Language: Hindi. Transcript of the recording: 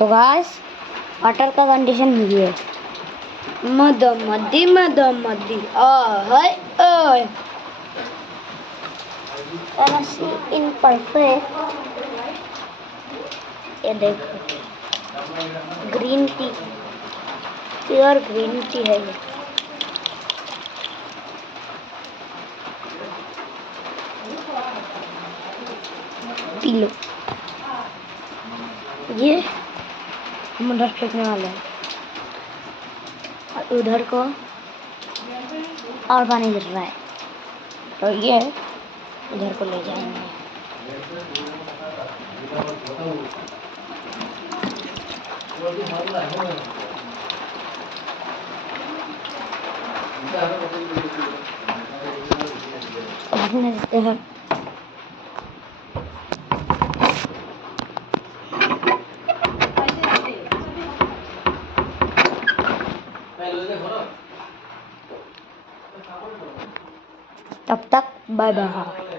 तो गाइस वाटर का कंडीशन ये है, मधमदी हाय ओए इन परफेक्ट। ये देखो green tea, pure green tea है ये। P low. ये हम उधर फेंकने वाले हैं और उधर को और पानी गिर रहा है, तो ये उधर को ले जाएंगे। भागने देते हैं। तब तक बाय बाय।